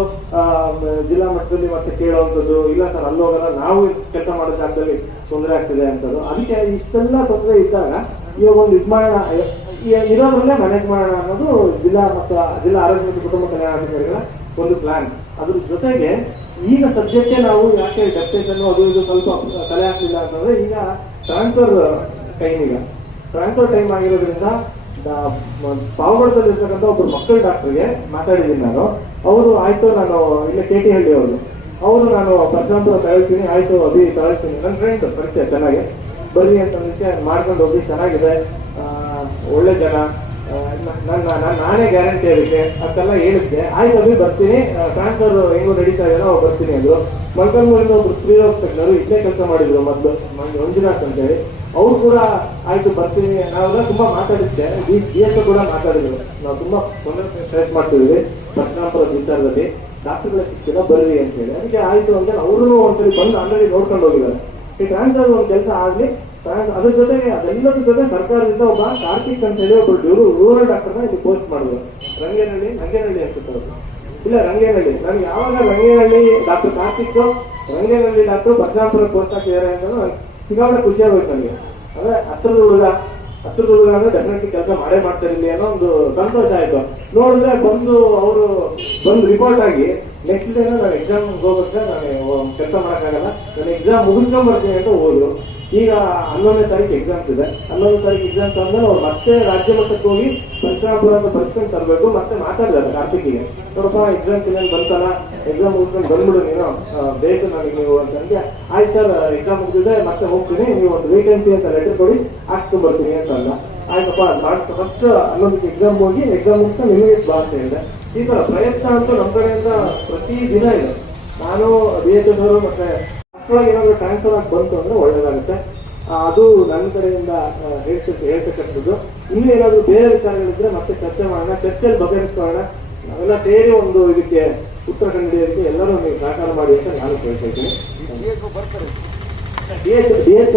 ಜಿಲ್ಲಾ ಮಟ್ಟದಲ್ಲಿ ಮತ್ತೆ ಕೇಳುವಂಥದ್ದು, ಇಲ್ಲ ಸರ್, ಅಲ್ಲಿ ಹೋಗಲ್ಲ, ನಾವು ಕೆಲಸ ಮಾಡೋ ಜಾಗದಲ್ಲಿ ತೊಂದರೆ ಆಗ್ತಿದೆ ಅಂತದ್ದು ಅದಕ್ಕೆ ಇಷ್ಟೆಲ್ಲ ತೊಂದರೆ ಇದ್ದಾಗ ಇವಾಗ ಒಂದು ಇದು ಮಾಡೋಣ ಇರೋದ್ರಲ್ಲೇ ಮ್ಯಾನೇಜ್ ಮಾಡೋಣ ಅನ್ನೋದು ಜಿಲ್ಲಾ ಮತ್ತು ಜಿಲ್ಲಾ ಆರೋಗ್ಯ ಮತ್ತು ಕುಟುಂಬ ಕಲ್ಯಾಣಾಧಿಕಾರಿಗಳ ಒಂದು ಪ್ಲಾನ್ ಅದ್ರ ಜೊತೆಗೆ ಈಗ ಸದ್ಯಕ್ಕೆ ನಾವು ಯಾಕೆ ಡೆಪ್ಟೇಷನ್ ಅದು ಇದು ಸ್ವಲ್ಪ ತಲೆ ಹಾಕ್ಲಿಲ್ಲ ಅಂತಂದ್ರೆ ಈಗ ಟ್ರಾನ್ಸ್ಫರ್ ಟೈಮ್ ಈಗ. ಟ್ರಾನ್ಸ್ಫರ್ ಟೈಮ್ ಆಗಿರೋದ್ರಿಂದ ಪಾವಗಡದಲ್ಲಿ ಇರ್ತಕ್ಕಂಥ ಒಬ್ರು ಮಕ್ಕಳ ಡಾಕ್ಟರ್ಗೆ ಮಾತಾಡಿದ್ದೀನಿ ನಾನು. ಅವರು ಆಯ್ತು ನಾನು ಇಲ್ಲೇ ಕೆ ಟಿ ಹಳ್ಳಿ ಅವರು. ಅವರು ನಾನು ಪರಶುರಾಮಪುರ ತಗೊಳ್ತೀನಿ ಆಯ್ತು ಅಭಿ ತಗೊಳ್ತೀನಿ ನನ್ನ ಫ್ರೆಂಡ್ ಪರಿಚಯ ಚೆನ್ನಾಗಿ. ಬನ್ನಿ ಅಂತ ಮಾಡ್ಕೊಂಡು ಹೋಗಿ ಚೆನ್ನಾಗಿದೆ. ಒಳ್ಳೆ ಜನ. ನನ್ನ ನಾನೇ ಗ್ಯಾರಂಟಿ ಅದಕ್ಕೆ ಅಂತೆಲ್ಲ ಹೇಳಿದ್ದೆ. ಆಯ್ತು, ಅದು ಬರ್ತೀನಿ. ಟ್ರಾನ್ಸ್ಫರ್ ಹೆಂಗೋ ನಡೀತಾ ಇದೆಯಲ್ಲ ಅವ್ರು ಬರ್ತೀನಿ ಅಂದ್ರು. ಮೊಳಕಲ್ಮೂರಿಂದ ಒಬ್ರು ಶ್ರೀರಾಮ್ ತಜ್ಞರು ಇಲ್ಲೇ ಕೆಲಸ ಮಾಡಿದ್ರು ಮೊದಲು ಮಂಜುನಾಥ್ ಅಂತೇಳಿ. ಅವರು ಕೂಡ, ಆಯ್ತು, ಬರ್ತೀನಿ. ನಾವೆಲ್ಲ ತುಂಬ ಮಾತಾಡಿದ್ದೆ. ಡಿ ಎಸ್ ಕೂಡ ಮಾತಾಡಿದ್ರು. ನಾವು ತುಂಬ ತೊಂದರೆ ಮಾಡ್ತಿದ್ವಿ ಪ್ರಶ್ನಾಪುರ ವಿಚಾರದಲ್ಲಿ. ಡಾಕ್ಟರ್ಗಳ ಶಿಕ್ಷಣ ಬರ್ರಿ ಅಂತೇಳಿ. ಅದಕ್ಕೆ ಆಯ್ತು ಅಂತ ಅವರು ಒಂದ್ಸರಿ ಬಂದು ಆಲ್ರೆಡಿ ನೋಡ್ಕೊಂಡು ಹೋಗಿದ್ದಾರೆ. ಈ ಟ್ರಾನ್ಸ್ಫರ್ ಒಂದು ಕೆಲಸ ಆಗ್ಲಿ ಅದ್ರ ಜೊತೆಗೆ ಅದೆಲ್ಲದ ಜೊತೆ ಸರ್ಕಾರದಿಂದ ಒಬ್ಬ ಕಾರ್ತಿಕ್ ಅಂತ ಹೇಳಿ ಒಬ್ಬ ರೂರಲ್ ಡಾಕ್ಟರ್ನ ಇಲ್ಲಿ ಪೋಸ್ಟ್ ಮಾಡಿದ್ರು. ರಂಗೇನಹಳ್ಳಿ ನಂಗೇನಹಳ್ಳಿ ಅಂತ ಅವ್ರು. ಇಲ್ಲ, ರಂಗೇನಹಳ್ಳಿ. ನಾನು ಯಾವಾಗ Rangenahalli doctor Karthik Rangenahalli doctor Badanapura post ಹಾಕಿದ್ದಾರೆ ಅಂತ ಸಿಗಾವಣೆ ಸಿಕ್ಕಾಪಟ್ಟೆ ಖುಷಿ ಆಗೋಯ್ತು ನನಗೆ ಅಂದ್ರೆ ಹತ್ರದ ಹುಡುಗ ಹತ್ರದ ಹುಡುಗ ಅಂದ್ರೆ ಡೆಫಿನೆಟ್ಲಿ ಕೆಲಸ ಮಾಡೇ ಮಾಡ್ತಾರೆ ಇಲ್ಲಿ ಅನ್ನೋ ಒಂದು ಸಂತೋಷ ಆಯ್ತು. ನೋಡಿದ್ರೆ ಬಂದು ಅವರು ಬಂದು ರಿಪೋರ್ಟ್ ಆಗಿ ನೆಕ್ಸ್ಟ್ ಡೇ ನಾನು ಎಕ್ಸಾಮ್ ಹೋಗ್ಬಿಟ್ರೆ ನಾನು ಕೆಲಸ ಮಾಡೋಕ್ಕಾಗಲ್ಲ. ನಾನು ಎಕ್ಸಾಮ್ ಮುಗಿಸ್ಕೊಂಡ್ ಬರ್ತೀನಿ ಅಂತ ಹೋದ್ರು ಈಗ ಹನ್ನೊಂದನೇ ತಾರೀಕು ಎಕ್ಸಾಮ್ಸ್ ಇದೆ. ಹನ್ನೊಂದನೇ ತಾರೀಕು ಎಕ್ಸಾಮ್ಸ್ ಅಂದ್ರೆ ಅವ್ರು ಮತ್ತೆ ರಾಜ್ಯ ಮಟ್ಟಕ್ಕೆ ಹೋಗಿ ಪರಶುರಾಮಪುರ ಅಂತ ಬರ್ಸ್ಕೊಂಡು ತರಬೇಕು, ಮತ್ತೆ ಮಾತಾಡಿದ್ದಾರೆ ಕಾರ್ತಿಕ್ಗೆ. ಸ್ವಲ್ಪ ಎಕ್ಸಾಮ್ಸ್ ಇನ್ನೇನು ಬಂತಲ್ಲ? ಎಕ್ಸಾಮ್ ಮುಗಿಸ್ಕೊಂಡು ಬಂದ್ಬಿಡು ನೀನು. ಬೇಕು ನನಗೆ ನೀವು ಅಂತಂದ್ರೆ ಆಯ್ತು ಸರ್ ಎಕ್ಸಾಮ್ ಮುಗಿದಿದೆ, ಮತ್ತೆ ಹೋಗ್ತೀನಿ. ನೀವು ಒಂದು ವೇಕೆನ್ಸಿ ಅಂತ ಲೆಟರ್ ಕೊಡಿ, ಹಾಕ್ಸ್ಕೊಂಡು ಬರ್ತೀನಿ ಅಂತ ಅಲ್ಲ ಆಯ್ತಪ್ಪ ನಾಟ್ ಫಸ್ಟ್ ಹನ್ನೊಂದಕ್ಕೆ ಎಕ್ಸಾಮ್ ಹೋಗಿ ಎಕ್ಸಾಮ್ ಮುಗಿಸ್ಕೊಂಡು ನಿಮಗೆ ಬಾ ಹೇಳಿದೆ. ಈ ತರ ಪ್ರಯತ್ನ ಅಂತೂ ನಮ್ಮ ಕಡೆಯಿಂದ ಪ್ರತಿ ದಿನ ಇದೆ. ನಾನು ಬಿ ಎಚ್ ಎಸ್ ಅವರು ಮತ್ತೆ ಮಕ್ಕಳಿಗೆ ಏನಾದ್ರು ಟ್ರಾನ್ಸ್ಫರ್ ಆಗಿ ಬಂತು ಅಂದ್ರೆ ಒಳ್ಳೇದಾಗುತ್ತೆ. ಅದು ನನ್ನ ಕಡೆಯಿಂದ ಹೇಳ್ತಕ್ಕ ಹೇಳ್ತ, ಹೇಳ್ತಕ್ಕಂಥದ್ದು. ಇನ್ನೂ ಏನಾದ್ರು ಬೇರೆ ವಿಚಾರಗಳಿದ್ರೆ ಮತ್ತೆ ಚರ್ಚೆ ಮಾಡೋಣ, ಚರ್ಚೆಯಲ್ಲಿ ಬಗೆಹರಿಸ್ಕೊಳ್ಳೋಣ ನಾವೆಲ್ಲ ಸೇರಿ ಒಂದು ಇದಕ್ಕೆ, ಉತ್ತರ ಕಂಡುಹಿಡಿಯೋದಕ್ಕೆ ಎಲ್ಲರೂ ನೀವು ಸಹಕಾರ ಮಾಡಿ ಅಂತ ನಾನು ಕೇಳ್ತಾ ಇದ್ದೀನಿ.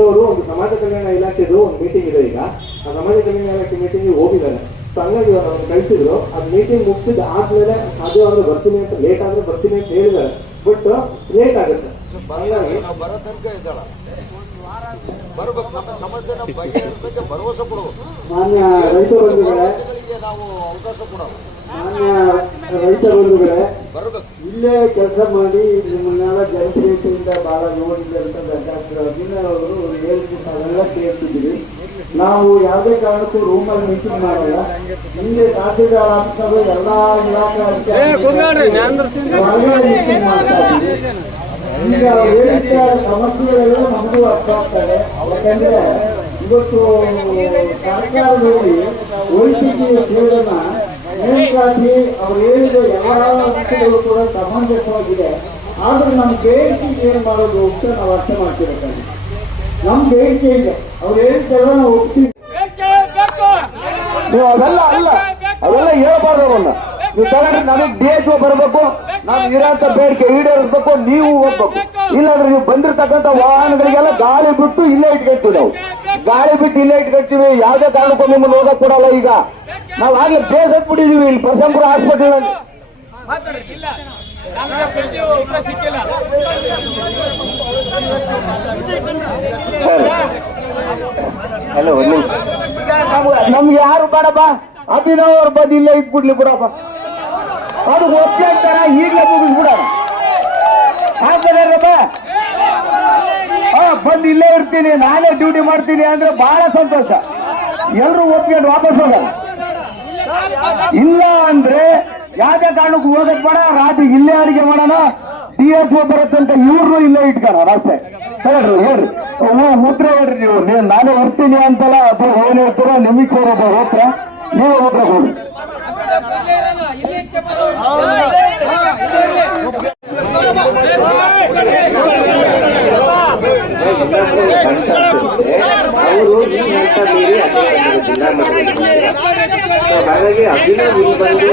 ಅವರು ಒಂದು ಸಮಾಜ ಕಲ್ಯಾಣ ಇಲಾಖೆದು ಒಂದು ಮೀಟಿಂಗ್ ಇದೆ ಈಗ. ಆ ಸಮಾಜ ಕಲ್ಯಾಣ ಇಲಾಖೆ ಮೀಟಿಂಗ್ ಹೋಗಿದ್ದಾರೆ. ಸೊ ಹಂಗಾಗಿ ಇವಾಗ ಕಳಿಸಿದ್ರು. ಅದು ಮೀಟಿಂಗ್ ಮುಗಿಸಿದ ಆದ್ಮೇಲೆ ಅದು ಬರ್ತೀನಿ ಅಂತ ಲೇಟ್ ಆದ್ರೆ ಬರ್ತೀನಿ ಅಂತ ಹೇಳಿದ್ದಾರೆ. ಬಟ್ ಲೇಟ್ ಆಗುತ್ತೆ. ಬರೋ ತನಕ ಇದ್ದಾಳ. ಬರ್ಬೇಕು ನಮ್ಮ ಸಮಸ್ಯೆನ ಬಗೆಹರಿಸಕ್ಕೆ ಭರವಸೆ ಕೊಡಬೇಕು ಮಾನ್ಯ ರೈತ ಬಂಧುಗಳೇ ನಾವು ಅವಕಾಶ ಕೊಡೋದು ಮಾನ್ಯ ರೈತ ಬಂಧುಗಳೇ ಬರ್ಬೇಕು. ಇಲ್ಲೇ ಕೆಲಸ ಮಾಡಿ ನಿಮ್ಮನ್ನೆಲ್ಲ ಜನಪ್ರಿಯತೆಯಿಂದ ಬಹಳ ನೋಡಿದಂತ ಡಾಕ್ಟರ್ ಅಭಿನವ್ ಅವರು ಹೇಳ್ತಿದ್ದಾರೆ ಕೇಳ್ತಿದ್ದೀವಿ. ನಾವು ಯಾವುದೇ ಕಾರಣಕ್ಕೂ ರೂಮಲ್ಲಿ ಮೀಟಿಂಗ್ ಮಾಡಲ್ಲ. ಹಿಂದೆ ತಹಸೀಲ್ದಾರ್ ಆಫೀಸರು ಎಲ್ಲಾ ಇಲಾಖೆ ಮಾಡ್ತಾ ಇದ್ದೀವಿ. ಈಗ ಹೇಳಿದ ಸಮಸ್ಯೆಗಳೆಲ್ಲ ನಮಗೂ ಅರ್ಥ ಆಗ್ತದೆ. ಯಾಕಂದ್ರೆ ಇವತ್ತು ಸರ್ಕಾರದಲ್ಲಿ ವೈದ್ಯಕೀಯ ಸೇವೆನ ಮೇಲಾಗಿ ಅವ್ರು ಹೇಳಿದ ಎಲ್ಲ ಅಂಶಗಳು ಕೂಡ ಸಮಂಜಸವಾಗಿದೆ. ಆದ್ರೆ ನಮ್ಮ ಬೇಡಿಕೆ ಏನ್ ಮಾಡೋದು ಅಂತ ನಾವು ಅರ್ಥ ಮಾಡ್ತಿರ್ಬೇಕಾಗಿದೆ ನಮ್ ಬೇಡಿಕೆ ಇದೆ. ಅವ್ರು ಹೇಳ್ತಾರೆ ನಾವು ಒಪ್ತೀವಿ. ನೀವು ಅವೆಲ್ಲ ಅಲ್ಲ. ಅವೆಲ್ಲ ಹೇಳ್ಬಾರ್ದು ಅವನ್ನ ನೀವು ತಗೊಂಡ್ರೆ ನಮಗೆ ಎಚ್ ಬರಬೇಕು, ನಾವು ಇರೋಂಥ ಬೇಡಿಕೆ ಈಡೇರಿಸ್ಬೇಕು, ನೀವು ಹೋಗ್ಬೇಕು. ಇಲ್ಲಾಂದ್ರೆ ನೀವು ಬಂದಿರತಕ್ಕಂಥ ವಾಹನಗಳಿಗೆಲ್ಲ ಗಾಳಿ ಬಿಟ್ಟು ಇಲ್ಲೇ ಇಟ್ಕೊಳ್ತೀವಿ ನಾವು. ಗಾಳಿ ಬಿಟ್ಟು ಇಲ್ಲೇ ಇಟ್ಕೊಳ್ತೀವಿ ಯಾವುದೇ ಕಾರಣಕ್ಕೂ ನಿಮ್ಮನ್ನು ಹೋಗಕ್ ಕೊಡಲ್ಲ ಈಗ. ನಾವು ಆಗ್ಲೇ ಬೇಸ್ ಬಿಟ್ಟಿದೀವಿ ಇಲ್ಲಿ ಪರಸಂಪುರ ಹಾಸ್ಪಿಟಲ್ ಹಲೋ ನಮ್ಗೆ ಯಾರು ಬೇಡಪ್ಪ ಅಭಿನವ್ ಅವ್ರ ಬಂದು ಇಲ್ಲೇ ಇಟ್ಬಿಡ್ಲಿ ಬಿಡಪ್ಪ ಅದು ಒಪ್ಪೆ ಅಂತಾರ, ಈಗಲೇ ಮುಗಿಸ್ಬಿಡ ಹಾಕಪ್ಪ ಹಾ, ಬಂದು ಇಲ್ಲೇ ಇರ್ತೀನಿ, ನಾನೇ ಡ್ಯೂಟಿ ಮಾಡ್ತೀನಿ ಅಂದ್ರೆ ಬಹಳ ಸಂತೋಷ. ಎಲ್ರು ಒಪ್ಕೊಂಡು ವಾಪಸ್ ಹೋಗಲ್ಲ ಇಲ್ಲ ಅಂದ್ರೆ ಯಾವುದೇ ಕಾರಣಕ್ಕೂ ಹೋಗಕ್ ಬೇಡ, ರಾತ್ರಿ ಇಲ್ಲೇ ಅಡಿಗೆ ಮಾಡೋಣ ಡಿ ಎಸ್ ಓ ಬರುತ್ತಂತ ಇವ್ರು ಇಲ್ಲೇ ಇಟ್ಕೋಣ ಅಷ್ಟೇ. ಹೇಳ್ರಿ ಹೇಳ್ರಿ. ಉತ್ತರ ಹೇಳ್ರಿ ನೀವು. ನೀವು ನಾನೇ ಹೋಗ್ತೀನಿ ಅಂತಲ್ಲ ಅದು ಏನ್ ಹೇಳ್ತೀರ ನಿಮಗೆ ಸೇರೋದು ಉತ್ತರ ನೀವು ಉತ್ತರ ಹೋಗಿ ಅವರು ಹಾಗಾಗಿ ಅಭಿನವ್ ನೀವು ಬಂದು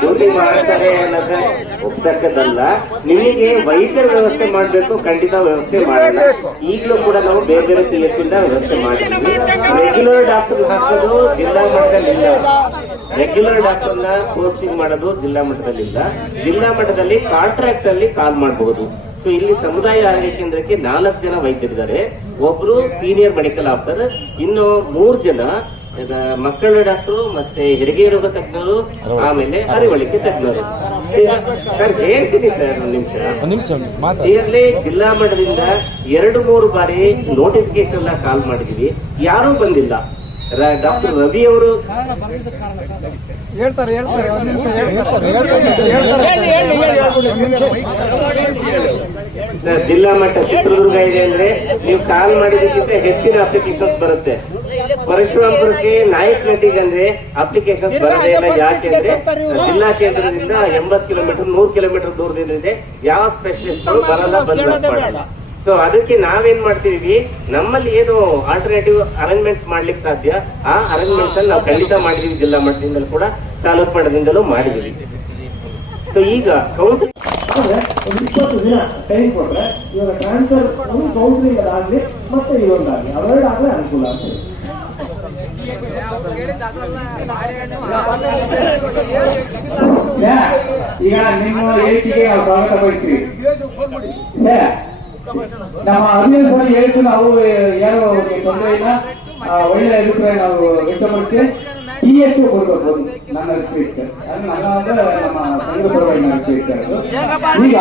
ಡ್ಯೂಟಿ ಮಾಡ್ತಾರೆ ಒಪ್ತಕ್ಕದಲ್ಲ ನಿಮಗೆ ವೈದ್ಯರ ವ್ಯವಸ್ಥೆ ಮಾಡಬೇಕು ಖಂಡಿತ ವ್ಯವಸ್ಥೆ ಮಾಡಲ್ಲ. ಈಗಲೂ ಕೂಡ ನಾವು ಬೇರೆ ಬೇರೆ ತಿಳಿಸಿಂದ ವ್ಯವಸ್ಥೆ ಮಾಡಿದ್ವಿ ರೆಗ್ಯುಲರ್ ಡಾಕ್ಟರ್ ಹಾಕೋದು ಜಿಲ್ಲಾ ಮಟ್ಟದಲ್ಲಿಲ್ಲ. ರೆಗ್ಯುಲರ್ ಡಾಕ್ಟರ್ನ ಪೋಸ್ಟಿಂಗ್ ಮಾಡೋದು ಜಿಲ್ಲಾ ಮಟ್ಟದಲ್ಲಿಲ್ಲ. ಜಿಲ್ಲಾ ಮಟ್ಟದಲ್ಲಿ ಕಾಂಟ್ರಾಕ್ಟ್ ಅಲ್ಲಿ ಕಾಲ್ ಮಾಡಬಹುದು ಸೊ ಇಲ್ಲಿ ಸಮುದಾಯ ಆರೋಗ್ಯ ಕೇಂದ್ರಕ್ಕೆ ನಾಲ್ಕು ಜನ ವೈದ್ಯರಿದ್ದಾರೆ. ಒಬ್ರು ಸೀನಿಯರ್ ಮೆಡಿಕಲ್ ಆಫೀಸರ್ ಇನ್ನು ಮೂರು ಜನ ಮಕ್ಕಳ ಡಾಕ್ಟರು ಮತ್ತೆ ಹೆರಿಗೆ ರೋಗ ತಜ್ಞರು ಆಮೇಲೆ ಅರಿವಳಿಕೆ ತಜ್ಞರು. ಸರ್ ಹೇಳ್ತೀನಿ ಸರ್ ಒಂದು ನಿಮಿಷ. ಇಲ್ಲಿ ಜಿಲ್ಲಾ ಮಟ್ಟದಿಂದ ಎರಡು ಮೂರು ಬಾರಿ ನೋಟಿಫಿಕೇಶನ್ ಎಲ್ಲ ಕಾಲ್ ಮಾಡಿದೀವಿ. ಯಾರೂ ಬಂದಿಲ್ಲ. ಡಾಕ್ಟರ್ ರವಿ ಅವರು. ಸರ್ ಜಿಲ್ಲಾ ಮಟ್ಟ ಚಿತ್ರದುರ್ಗ ಇದೆ ಅಂದ್ರೆ ನೀವು ಕಾಲ್ ಮಾಡಿದಕ್ಕಿಂತ ಹೆಚ್ಚಿನ ಅಪ್ಲಿಕೇಶನ್ಸ್ ಬರುತ್ತೆ. ಪರಶುರಾಮಪುರಕ್ಕೆ ನಾಯಕ್ ನಟಿಗೆ ಅಂದ್ರೆ ಅಪ್ಲಿಕೇಶನ್ಸ್ ಬರದೇ ಇಲ್ಲ ಯಾಕೆ ಅಂದ್ರೆ ಜಿಲ್ಲಾ ಕೇಂದ್ರದಿಂದ ಎಂಬತ್ ಕಿಲೋಮೀಟರ್ ನೂರ್ ಕಿಲೋಮೀಟರ್ ದೂರದಿಂದ ಇದೆ. ಯಾವ ಸ್ಪೆಷಲಿಸ್ಟ್ಗಳು ಬರಲ್ಲ ಬಂದ್ ಮಾಡಲ್ಲ ಸೊ ಅದಕ್ಕೆ ನಾವೇನ್ ಮಾಡ್ತೀವಿ ನಮ್ಮಲ್ಲಿ ಏನು ಆಲ್ಟರ್ನೇಟಿವ್ ಅರೇಂಜ್ಮೆಂಟ್ಸ್ ಮಾಡ್ಲಿಕ್ಕೆ ಸಾಧ್ಯ? ಆ ಅರೇಂಜ್ಮೆಂಟ್ಸ್ ಅಲ್ಲಿ ನಾವು ಖಂಡಿತ ಮಾಡಿದೀವಿ ಜಿಲ್ಲಾ ಮಟ್ಟದಿಂದಲೂ ಕೂಡ ತಾಲೂಕು ಮಟ್ಟದಿಂದಲೂ ಮಾಡಿದೀವಿ. ಸೊ ಈಗ ಕೌನ್ಸಿಲ್ ಒಂದು ಇಪ್ಪತ್ತು ದಿನ ಟೈಮ್ ಕೊಟ್ರೆ ಇವಾಗ ಟ್ರಾನ್ಸ್ಫರ್ ಕೌನ್ಸಿಲಿಂಗ್ ಆಗಲಿ ಮತ್ತೆ ಇವೊಂದಾಗ್ಲಿ ಅವೆರಡು ಆಗ್ಲೇ. ಅನುಕೂಲ ಆಗ್ತದೆ ಈಗ ನಿಮ್ಮ ಹೇಳಿಕೆಗೆ ನಾವು ಸ್ವಾಗತ ಛೇ, ನಮ್ಮ ಅಭಿನಂದನೆ ಹೇಳಿದ್ದು ನಾವು ಯಾರು ತೊಂದರೆ ಇಲ್ಲ ಒಳ್ಳೆ ಅಭಿಪ್ರಾಯ ನಾವು ವ್ಯಕ್ತಪಡಿಸಿ ಟಿ ಎಚ್ ಕೊಡ್ಬೇಕು ನನ್ನ ರಿಕ್ವೆಸ್ಟ್ ಅಂದ್ರೆ ನಮ್ಮ ಸಂಘದ ಪರವಾಗಿ ನನ್ನ ರಿಕ್ವೆಸ್ಟ್. ಈಗ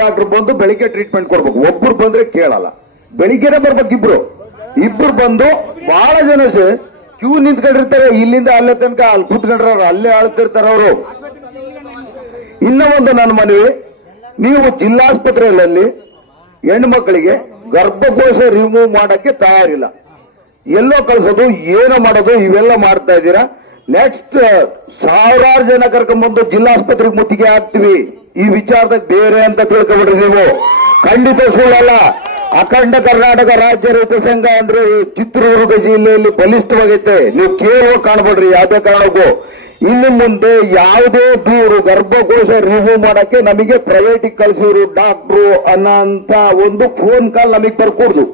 ಡಾಕ್ಟರ್ ಬಂದು ಬೆಳಿಗ್ಗೆ ಟ್ರೀಟ್ಮೆಂಟ್ ಕೊಡ್ಬೇಕು. ಒಬ್ರು ಬಂದ್ರೆ ಕೇಳಲ್ಲ. ಬೆಳಿಗ್ಗೆನೆ ಬರ್ಬೇಕು ಇಬ್ರು. ಇಬ್ರು ಬಂದು ಬಹಳ ಜನ ಕ್ಯೂ ನಿಂತ್ಕೊಂಡಿರ್ತಾರೆ. ಇಲ್ಲಿಂದ ಅಲ್ಲೇ ತನಕ ಅಲ್ಲಿ ಕೂತ್ಕೊಂಡ್ರ ಅಲ್ಲೇ ಆಳ್ತಿರ್ತಾರ ಅವರು. ಇನ್ನ ಒಂದು ನನ್ನ ಮನವಿ, ನೀವು ಜಿಲ್ಲಾಸ್ಪತ್ರೆಯಲ್ಲಿ ಹೆಣ್ಮಕ್ಳಿಗೆ ಗರ್ಭಕೋಶ ರಿಮೂವ್ ಮಾಡಕ್ಕೆ ತಯಾರಿಲ್ಲ. ಎಲ್ಲೋ ಕಳ್ಸೋದು, ಏನೋ ಮಾಡೋದು, ಇವೆಲ್ಲ ಮಾಡ್ತಾ ಇದ್ದೀರಾ? ನೆಕ್ಸ್ಟ್ ಸಾವಿರಾರು ಜನ ಕರ್ಕೊಂಡ್ಬಂದು ಜಿಲ್ಲಾಸ್ಪತ್ರೆಗೆ ಮುತ್ತಿಗೆ ಹಾಕ್ತಿವಿ. ಈ ವಿಚಾರದಾಗ ಬೇರೆ ಅಂತ ತಿಳ್ಕೊಬಿಡ್ರಿ ನೀವು. ಖಂಡಿತ ಸುಳ್ಳಲ್ಲ. ಅಖಂಡ ಕರ್ನಾಟಕ ರಾಜ್ಯ ರೈತ ಸಂಘ ಅಂದ್ರೆ ಚಿತ್ರದುರ್ಗ ಜಿಲ್ಲೆಯಲ್ಲಿ ಬಲಿಷ್ಠವಾಗೈತೆ. ನೀವು ಕೇಳುವ ಕಾಣ್ಬೇಡ್ರಿ ಯಾವುದೇ ಕಾರಣಕ್ಕೂ. ಇನ್ನು ಮುಂದೆ ಯಾವುದೇ ದೂರು, ಗರ್ಭಕೋಶ ರಿಮೂವ್ ಮಾಡಕ್ಕೆ ನಮಗೆ ಪ್ರೈವೇಟಿಗೆ ಕಳಿಸಿದ್ರು ಡಾಕ್ಟ್ರು ಅನ್ನೋಂತ ಒಂದು ಫೋನ್ ಕಾಲ್ ನಮಗೆ ಬರ್ಕೊಡ್ದು.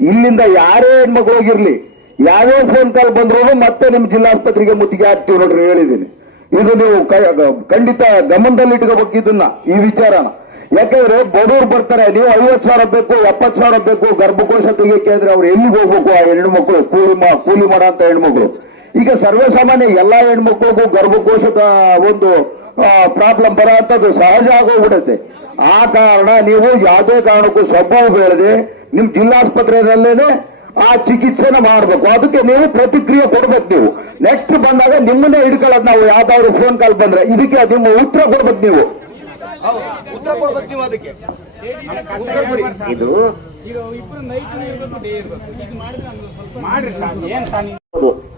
ಇಲ್ಲಿಂದ ಯಾರೇ ಹೆಣ್ಮಕ್ಳು ಹೋಗಿರ್ಲಿ, ಯಾವ್ಯಾವ ಫೋನ್ ಕಾಲ್ ಬಂದ್ರು ಮತ್ತೆ ನಿಮ್ ಜಿಲ್ಲಾಸ್ಪತ್ರೆಗೆ ಮುತ್ತಿಗೆ ಹಾಕ್ತೀವಿ ನೋಡ್ರಿ, ಹೇಳಿದ್ದೀನಿ. ಇದು ನೀವು ಖಂಡಿತ ಗಮನದಲ್ಲಿ ಇಟ್ಕೋಬೇಕು ಇದನ್ನ, ಈ ವಿಚಾರನ. ಯಾಕಂದ್ರೆ ಬಡವರು ಬರ್ತಾರೆ, ನೀವು ಐವತ್ತು ಸಾವಿರ ಬೇಕು, ಎಪ್ಪತ್ತು ಸಾವಿರ ಬೇಕು, ಗರ್ಭಕೋಶ ತೆಗಿಯಕ್ಕೆ ಅಂದ್ರೆ ಅವ್ರು ಎಲ್ಲಿಗೆ ಹೋಗ್ಬೇಕು ಆ ಹೆಣ್ಮಕ್ಳು? ಕೂಲಿ ಮಾ ಕೂಲಿ ಮಾಡೋ ಅಂತ ಹೆಣ್ಮಕ್ಳು. ಈಗ ಸರ್ವೇಸಾಮಾನ್ಯ ಎಲ್ಲಾ ಹೆಣ್ಮಕ್ಳಿಗೂ ಗರ್ಭಕೋಶದ ಒಂದು ಪ್ರಾಬ್ಲಮ್ ಬರೋ ಸಹಜ ಆಗೋಗ್ಬಿಡುತ್ತೆ. ಆ ಕಾರಣ ನೀವು ಯಾವುದೇ ಕಾರಣಕ್ಕೂ ಸ್ವಭಾವ ಬೆಳೆದೆ ನಿಮ್ ಜಿಲ್ಲಾಸ್ಪತ್ರೆಯಲ್ಲೇನೆ ಆ ಚಿಕಿತ್ಸೆನ ಮಾಡಬೇಕು. ಅದಕ್ಕೆ ನೀವು ಪ್ರತಿಕ್ರಿಯೆ ಕೊಡ್ಬೇಕು ನೀವು. ನೆಕ್ಸ್ಟ್ ಬಂದಾಗ ನಿಮ್ಮನ್ನೇ ಹಿಡ್ಕೊಳ್ಳೋದು ನಾವು. ಯಾವ್ದಾದ್ರು ಫೋನ್ ಕಾಲ್ ಬಂದ್ರೆ ಇದಕ್ಕೆ ನಿಮ್ಮ ಉತ್ತರ ಕೊಡ್ಬೇಕು ನೀವು. ಹೌದು. ಉತ್ತರ ಕೊಡ್ಬೇಕು ನೀವು ಅದಕ್ಕೆ. ಇದು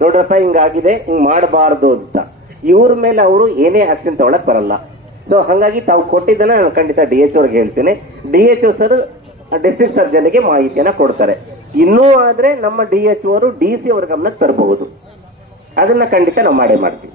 ನೋಡ್ರಪ್ಪ ಹಿಂಗಾಗಿದೆ ಹಿಂಗ್ ಮಾಡಬಾರ್ದು ಅಂತ. ಇವ್ರ ಮೇಲೆ ಅವರು ಏನೇ ಆಕ್ಷನ್ ತಗೊಳಕ್ ಬರಲ್ಲ. ಸೊ ಹಂಗಾಗಿ ತಾವು ಕೊಟ್ಟಿದ್ದನ್ನ ನಾನು ಖಂಡಿತ ಡಿ ಎಚ್ ಅವ್ರಿಗೆ ಹೇಳ್ತೇನೆ. D H O sir district ಸರ್ಜನ್ಗೆ ಮಾಹಿತಿಯನ್ನ ಕೊಡ್ತಾರೆ. ಇನ್ನೂ ಆದ್ರೆ ನಮ್ಮ ಡಿ ಎಚ್ ಅವರು ಡಿ ಸಿ ಅವ್ರ ಗಮನಕ್ಕೆ ತರಬಹುದು. ಅದನ್ನ ಖಂಡಿತ ನಾವು ಮಾಡೇ ಮಾಡ್ತೀವಿ.